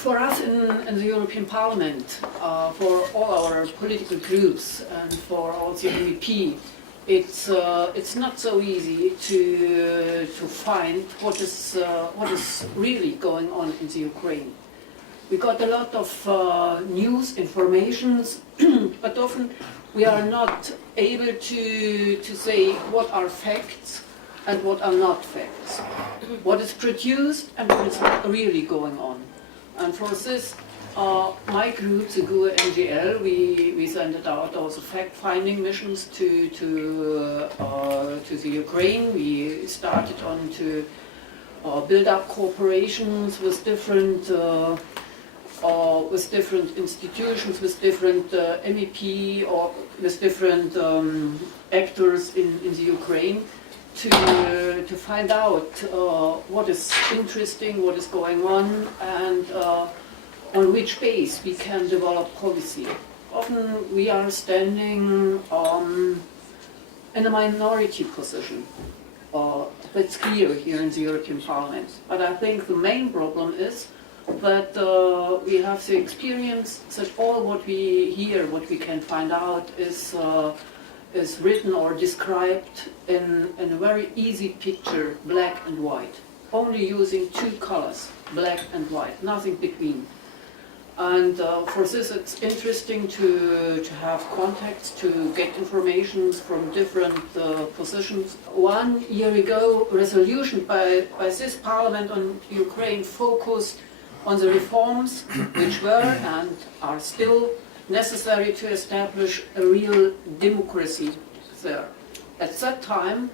For us in the European Parliament, for all our political groups and for all the MEP, it's not so easy to find what is really going on in the Ukraine. We got a lot of news, informations, but often we are not able to say what are facts and what are not facts, what is produced and what is really going on. And for this, my group, the GUE NGL, we sent out also fact-finding missions to the Ukraine. We started on to build up cooperations with different institutions, with different MEP or with different actors in the Ukraine to find out what is interesting, what is going on, and on which base we can develop policy. Often we are standing in a minority position. That's clear here in the European Parliament. But I think the main problem is that we have the experience that all what we hear, what we can find out is written or described in a very easy picture, black and white, only using two colors, black and white, nothing between. And for this it's interesting to have contacts, to get information from different positions. 1 year ago, resolution by this parliament on Ukraine focused on the reforms which were and are still necessary to establish a real democracy there. At that time,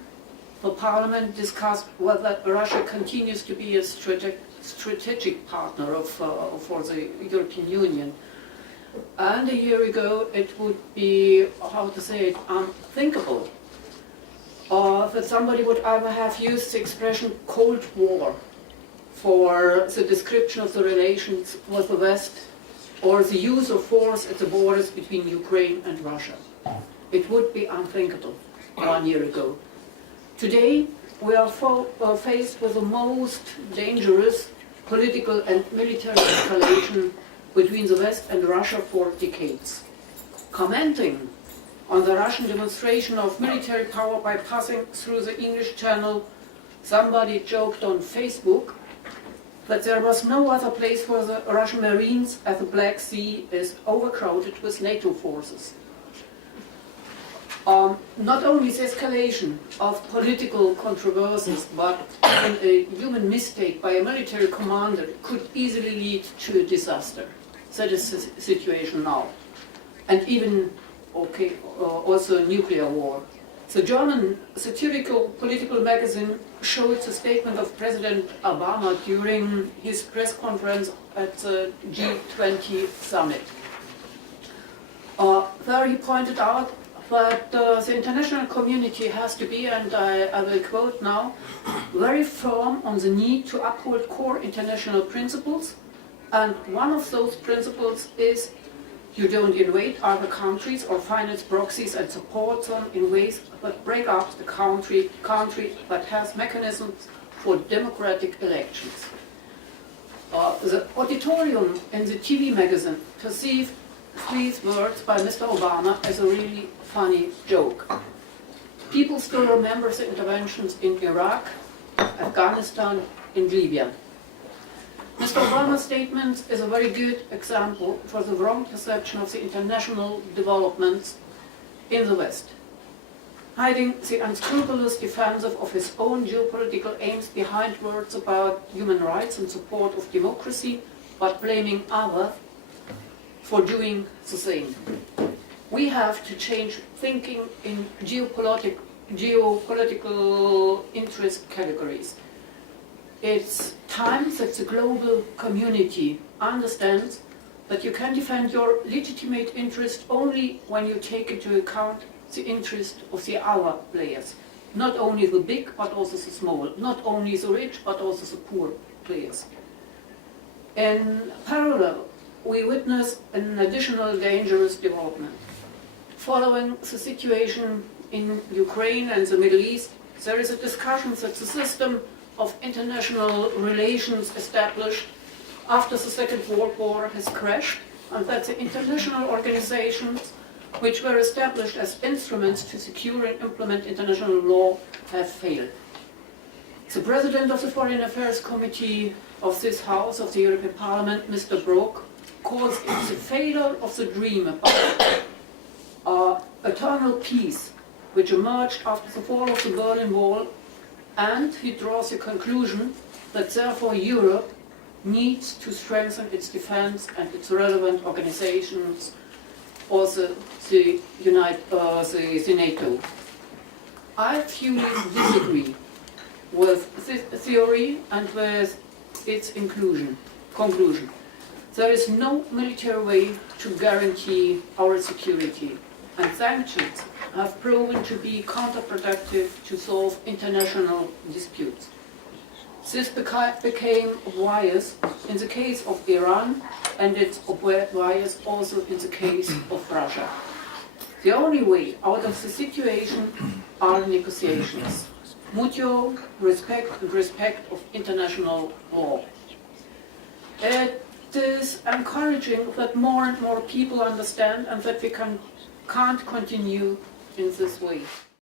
the parliament discussed whether Russia continues to be a strategic partner for the European Union. And a year ago, it would be, how to say it, unthinkable that somebody would ever have used the expression Cold War for the description of the relations with the West or the use of force at the borders between Ukraine and Russia. It would be unthinkable 1 year ago. Today, we are faced with the most dangerous political and military escalation between the West and Russia for decades. Commenting on the Russian demonstration of military power by passing through the English Channel, somebody joked on Facebook that there was no other place for the Russian Marines as the Black Sea is overcrowded with NATO forces. Not only the escalation of political controversies, but a human mistake by a military commander could easily lead to a disaster. That is the situation now. And even, also nuclear war. The German satirical political magazine showed the statement of President Obama during his press conference at the G20 summit. There he pointed out that the international community has to be, and I will quote now, very firm on the need to uphold core international principles, and one of those principles is you don't invade other countries or finance proxies and support them in ways that break up the country that has mechanisms for democratic elections. The auditorium in the TV magazine perceived these words by Mr. Obama as a really funny joke. People still remember the interventions in Iraq, Afghanistan, and Libya. Mr. Obama's statement is a very good example for the wrong perception of the international developments in the West. Hiding the unscrupulous defensive of his own geopolitical aims behind words about human rights and support of democracy, but blaming others for doing the same. We have to change thinking in geopolitical interest categories. It's time that the global community understands that you can defend your legitimate interest only when you take into account the interest of the other players. Not only the big, but also the small. Not only the rich, but also the poor players. In parallel, we witness an additional dangerous development. Following the situation in Ukraine and the Middle East, there is a discussion that the system of international relations established after the Second World War has crashed, and that the international organizations which were established as instruments to secure and implement international law have failed. The President of the Foreign Affairs Committee of this House of the European Parliament, Mr. Bloc, calls it the failure of the dream about eternal peace which emerged after the fall of the Berlin Wall, and he draws the conclusion that therefore Europe needs to strengthen its defense and its relevant organizations, also the NATO. I fully disagree with this theory and with its conclusion. There is no military way to guarantee our security, and sanctions have proven to be counterproductive to solve international disputes. This became obvious in the case of Iran, and it's obvious also in the case of Russia. The only way out of the situation are negotiations, mutual respect and respect of international law. It is encouraging that more and more people understand and that we can't continue in this way.